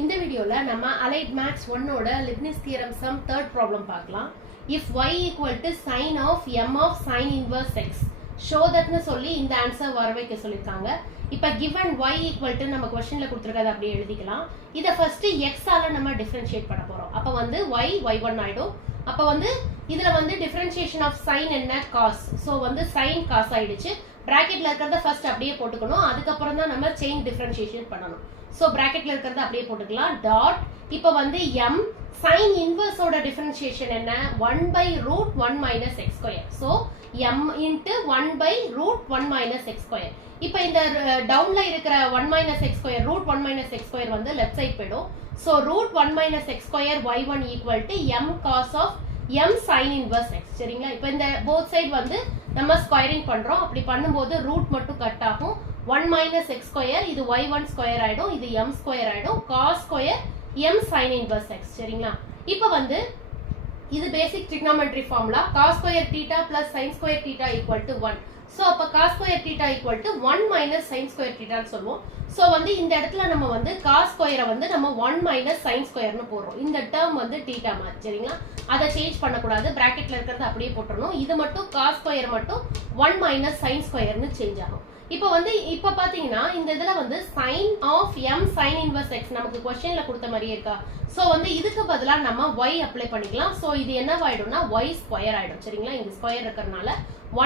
இந்த வீடியோல நம்ம அலைட் மேக்ஸ் 1 ஓட லிப்னிஸ் தியரம் சம் third ப்ராப்ளம் பார்க்கலாம். if y equal to sin of m of sin inverse x show that னு சொல்லி இந்த ஆன்சர் வர வைக்க சொல்லிருக்காங்க. இப்ப given y equal to நம்ம क्वेश्चनல கொடுத்திருக்கத அப்படியே எழுதிக்கலாம். இத ஃபர்ஸ்ட் x ஆல நம்ம டிஃபரன்ஷியேட் பண்ண போறோம். அப்ப வந்து y y1 ஆயிடும். அப்ப வந்து இதுல வந்து டிஃபரன்ஷியேஷன் ஆஃப் sin என்ன cos. சோ வந்து sin cos ஆயிடுச்சு. பிராக்கெட்ல இருக்கறத ஃபர்ஸ்ட் அப்படியே போட்டுக்கணும். அதுக்கு அப்புறம் தான் நம்ம செயின் டிஃபரன்ஷியேஷன் பண்ணனும். சோ பிராக்கெட்ல இருக்கறத அப்படியே போட்டுக்கலாம். டாட் இப்போ வந்து m sin inverse ஓட டிஃபரன்ஷியேஷன் என்ன 1/√1 - x². So m into 1/√1 - x². இப்போ இந்த டவுன்ல இருக்கிற 1 - x², √1 - x² வந்து லெஃப்ட் சைடு போய்டும். So √1 - x² y1 m cos of m sin inverse x. சரிங்களா? இப்போ இந்த both side வந்து நம்ம ஸ்கொயரிங் பண்றோம். அப்படி பண்ணும்போது ரூட் மட்டும் கட் ஆகும். 1 - x² இது y1 ஸ்கொயர் ஆயிடும். இது m ஸ்கொயர் ஆயிடும். cos square m sin inverse x. சரிங்களா? இப்போ வந்து இது basic trigonometry formula cos square θ + sin square θ = 1. So அப்ப cos ஸ்கொயர் θ = 1 - sin ஸ்கொயர் θ ன்னு சொல்லுவோம். சோ வந்து இந்த இடத்துல நம்ம வந்து cos ஸ்கொயரை வந்து நம்ம 1 - sin ஸ்கொயர்னு போடுறோம். இந்த டேர்ம் வந்து θ மாதிரி. சரிங்களா? அதை சேஞ்ச் பண்ண கூடாது. பிராக்கெட்ல இருக்கிறத அப்படியே போட்டுறணும். இது மட்டும் cos ஸ்கொயர் மட்டும் 1 - sin ஸ்கொயர்னு சேஞ்ச் ஆகும். இப்போ வந்து இப்ப பாத்தீங்கன்னா இந்த இதுல வந்து sin of m sin inverse x நமக்கு क्वेश्चनல கொடுத்த மாதிரியே இருக்கா. சோ வந்து இதுக்கு பதிலா நம்ம y அப்ளை பண்ணிக்கலாம். சோ இது என்னவாயிடும்னா y ஸ்கொயர் ஆயிடும். சரிங்களா? இங்க ஸ்கொயர் இருக்கறனால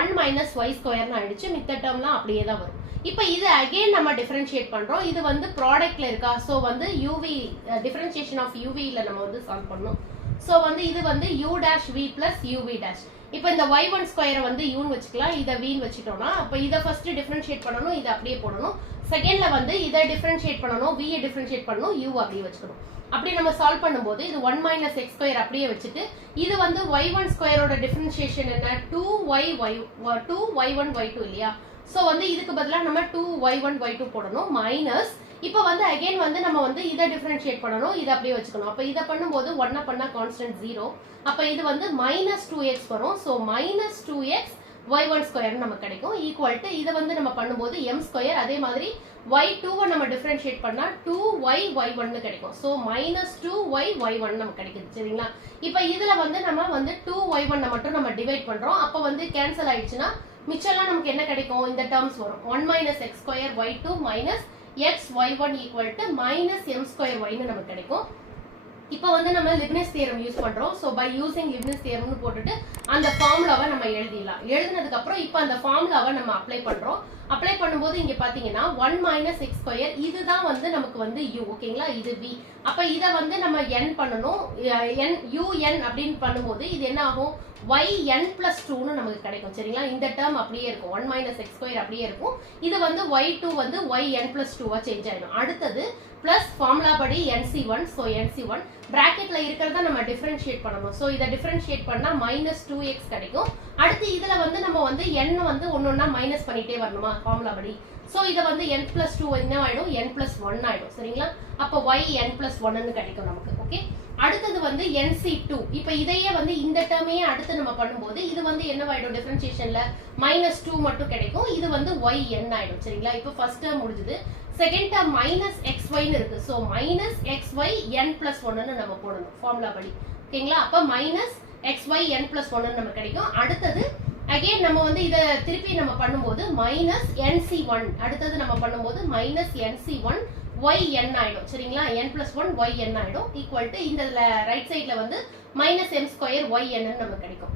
1 - y ஸ்கொயர்னு ஆயிடுச்சு. மித்த டேர்ம்லாம் அப்படியே தான் வரும். இப்போ இது அகைன் நம்ம டிஃபரன்ஷியேட் பண்றோம். இது வந்து ப்ராடக்ட்ல இருக்கா. சோ வந்து uv டிஃபரன்ஷியேஷன் ஆஃப் uv ல நம்ம வந்து சால்வ் பண்ணனும். சோ வந்து இது வந்து u dash v plus uv dash. இப்போ இந்த y1 ஸ்கொயரை வந்து u ன்னு வச்சுக்கலாம். இத v ன்னு வச்சிட்டோம்னா அப்ப இத ஃபர்ஸ்ட் டிஃபரன்ஷியேட் பண்ணனும். இத அப்படியே போடணும். செகண்ட்ல வந்து இத டிஃபரன்ஷியேட் பண்ணனும். v ய டிஃபரன்ஷியேட் பண்ணனும். u அப்படியே வச்சுக்கணும். அப்படி நம்ம சால்வ் பண்ணும்போது இது 1 - x² அப்படியே வச்சிட்டு இது வந்து y1 ஸ்கொயரோட டிஃபரன்ஷியேஷன் என்ன 2y1 y2 இல்லையா. சோ வந்து இதுக்கு பதிலா நம்ம 2y1 y2 போடணும். மைனஸ் இப்போ வந்து அகைன் வந்து நம்ம வந்து இத டிஃபரன்ஷியேட் பண்ணனும். இத அப்படியே வச்சுக்கணும். அப்ப இத பண்ணும்போது 1 பண்ணா கான்ஸ்டன்ட் 0. அப்ப இது வந்து -2x வரும். சோ -2x y1 ஸ்கொயர் நமக்கு கிடைக்கும். ஈக்குவல் டு இத வந்து நம்ம பண்ணும்போது m ஸ்கொயர். அதே மாதிரி y2 வை நம்ம டிஃபரன்ஷியேட் பண்ணா 2y y1 னு கிடைக்கும். சோ -2y y1 நமக்கு கிடைக்குது. சரிங்களா? இப்போ இதுல வந்து நம்ம வந்து 2y1 மட்டும் நம்ம டிவைட் பண்றோம். அப்ப வந்து கேன்சல் ஆயிடுச்சுனா மிச்சம்லாம் நமக்கு என்ன கிடைக்கும்? இந்த டேர்ம்ஸ் வரும். 1 - x² y2 x y1 = -m² y னு நமக்கு கிடைக்கும். இப்போ வந்து நம்ம லிப்னிஸ் தியரம் யூஸ் பண்றோம். சோ பை யூசிங் லிப்னிஸ் தியரம்னு போட்டுட்டு அந்த ஃபார்முலாவை நம்ம எழுதிடலாம். எழுதினதுக்கு அப்புறம் இப்போ அந்த ஃபார்முலாவை நம்ம அப்ளை பண்றோம். அப்ளை பண்ணும்போது இங்க பாத்தீங்கன்னா 1 - x² இதுதான் வந்து நமக்கு வந்து u. ஓகேங்களா? இது v. அப்ப இத வந்து நம்ம n பண்ணனும். n un அப்படின்னு பண்ணும்போது இது என்ன ஆகும்? yn + 2 னு நமக்கு கிடைக்கும். சரிங்களா? இந்த டேர்ம் அப்படியே இருக்கும். 1 - x² அப்படியே இருக்கும். இது வந்து y2 வந்து yn + 2 ஆ சேஞ்ச் ஆயிடும். அடுத்தது பிளஸ் ஃபார்முலா படி nc1. சோ nc1 பிராக்கெட்ல இருக்கறத நம்ம டிஃபரன்ஷியேட் பண்ணனும். சோ இத டிஃபரன்ஷியேட் பண்ணா -2x கிடைக்கும். அடுத்து இதுல வந்து நம்ம வந்து n வந்து ஒண்ணொண்ணா மைனஸ் பண்ணிட்டே வரணுமா ஃபார்முலா படி. சோ இத வந்து n + 2 என்ன ஆயிடும்? n + 1 ஆயிடும். சரிங்களா? அப்ப yn + 1 ன்னு கிடைக்கும் நமக்கு. ஓகே? அடுத்தது வந்து nc2. இப்போ இதையே வந்து இந்த டேர்மையே அடுத்து நம்ம பண்ணும்போது இது வந்து என்னவாயிடும்? டிஃபரன்ஷியேஷன்ல -2 மட்டும் கிடைக்கும். இது வந்து yn ஆயிடும். சரிங்களா? இப்போ ஃபர்ஸ்ட் டேர்ம் முடிஞ்சது. செகண்ட் டேர்ம் -xy ன்னு இருக்கு. சோ -xy n + 1 ன்னு நம்ம போடணும் ஃபார்முலா படி. ஓகேங்களா? அப்ப -xy n + 1 ன்னு நமக்கு கிடைக்கும். அடுத்தது அகைன் நம்ம வந்து இத திருப்பி நம்ம பண்ணும்போது -nc1. அடுத்தது நம்ம பண்ணும்போது -nc1 yn ஆயிடும். சரிங்களா? n + 1 yn ஆயிடும். ஈக்குவல் டு இந்த ரைட் சைடுல வந்து -m² yn ன்னு நமக்கு கிடைக்கும்.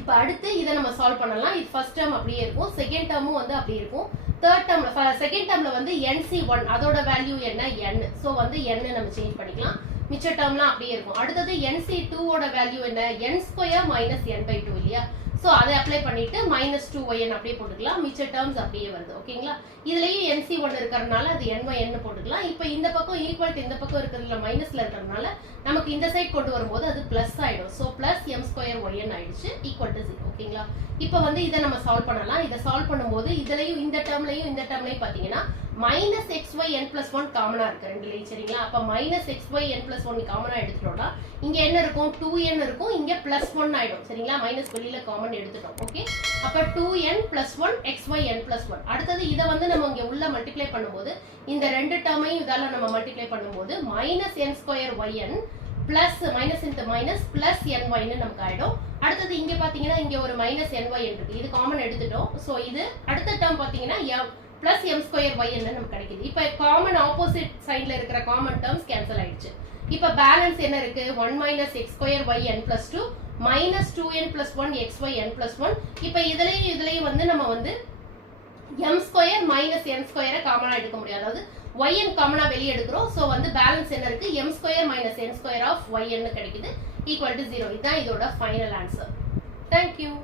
இப்போ அடுத்து இத நம்ம சால்வ் பண்ணலாம். இது ஃபர்ஸ்ட் டேர்ம் அப்படியே இருக்கும். செகண்ட் டேர்மும் வந்து அப்படியே இருக்கும். தேர்ட் டேர்ம்ல செகண்ட் டேர்ம்ல வந்து nc1 அதோட வேல்யூ என்ன n. சோ வந்து n நம்ம சேஞ்ச் பண்ணிக்கலாம். மிச்ச டேர்ம்லாம் அப்படியே இருக்கும். அடுத்தது nc2 ஓட வேல்யூ என்ன n² - n/2 இல்லையா. சோ அதை அப்ளை பண்ணிட்டு -2yn அப்படியே போட்டுக்கலாம். மிச்ச டேர்ம்ஸ் அப்படியே வருது. ஓகேங்களா? இதுலயே nc1 இருக்கறனால அது ny ன்னு போட்டுக்கலாம். இப்போ இந்த பக்கம் ஈக்குவல் டு இந்த பக்கம் இருக்கறதுல மைனஸ்ல இருக்கறனால நமக்கு இந்த சைடு கொண்டு வரும்போது அது பிளஸ் ஆயிடும். சோ +m² yn ஆயிடுச்சு. Equal to 0. ஓகேங்களா? இப்போ வந்து இத நம்ம சால்வ் பண்ணலாம். இத சால்வ் பண்ணும்போது இதுலயும் இந்த டேர்ம்லயும் பாத்தீங்கன்னா மைனஸ் xy n plus 1 காமனா இருக்கு ரெண்டுலயும் சரிங்களா. அப்ப மைனஸ் xy n plus 1 காமனா எடுத்துட்டோம்னா இங்க என்ன இருக்கும் 2n இருக்கும், இங்க பிளஸ் 1 ஆயிடும் சரிங்களா. மைனஸ் வெளியில காமன் எடுத்துட்டோம். ஓகே, அப்ப 2n plus 1 xy n plus 1. அடுத்தது இத வந்து நம்ம இங்க உள்ள மல்டிப்ளை பண்ணும்போது இந்த ரெண்டு டேர்மையும் இதால நம்ம மல்டிப்ளை பண்ணும்போது minus n square yn plus minus into minus plus ny ன்னு நமக்கு ஆயிடும். அடுத்தது இங்க பாத்தீங்கன்னா இங்க ஒரு மைனஸ் ny இருக்கு, இது காமன் எடுத்துட்டோம். சோ இது அடுத்த டேர்ம் பாத்தீங்கன்னா பிளஸ் m ஸ்கொயர் y ன்னு நமக்கு கிடைக்குது. இப்ப காமன் ஆப்போசிட் சைடுல இருக்கிற காமன் டேர்ம்ஸ் கேன்சல் ஆயிடுச்சு. இப்ப பேலன்ஸ் என்ன இருக்கு 1 minus x square yn plus 2 minus 2n plus 1 xy n plus 1. இப்ப இதுலயும் வந்து நம்ம வந்து m ஸ்கொயர் மைனஸ் n ஸ்கொயரை காமனா எடுக்க முடியாது, அதாவது yn காமனா வெளியே எடுக்கிறோம். சோ வந்து பேலன்ஸ் என்ன இருக்கு m square minus n square of yn கிடைக்குது ஈக்குவல் டு 0. இதுதான் இதோட ஃபைனல் ஆன்சர். Thank you.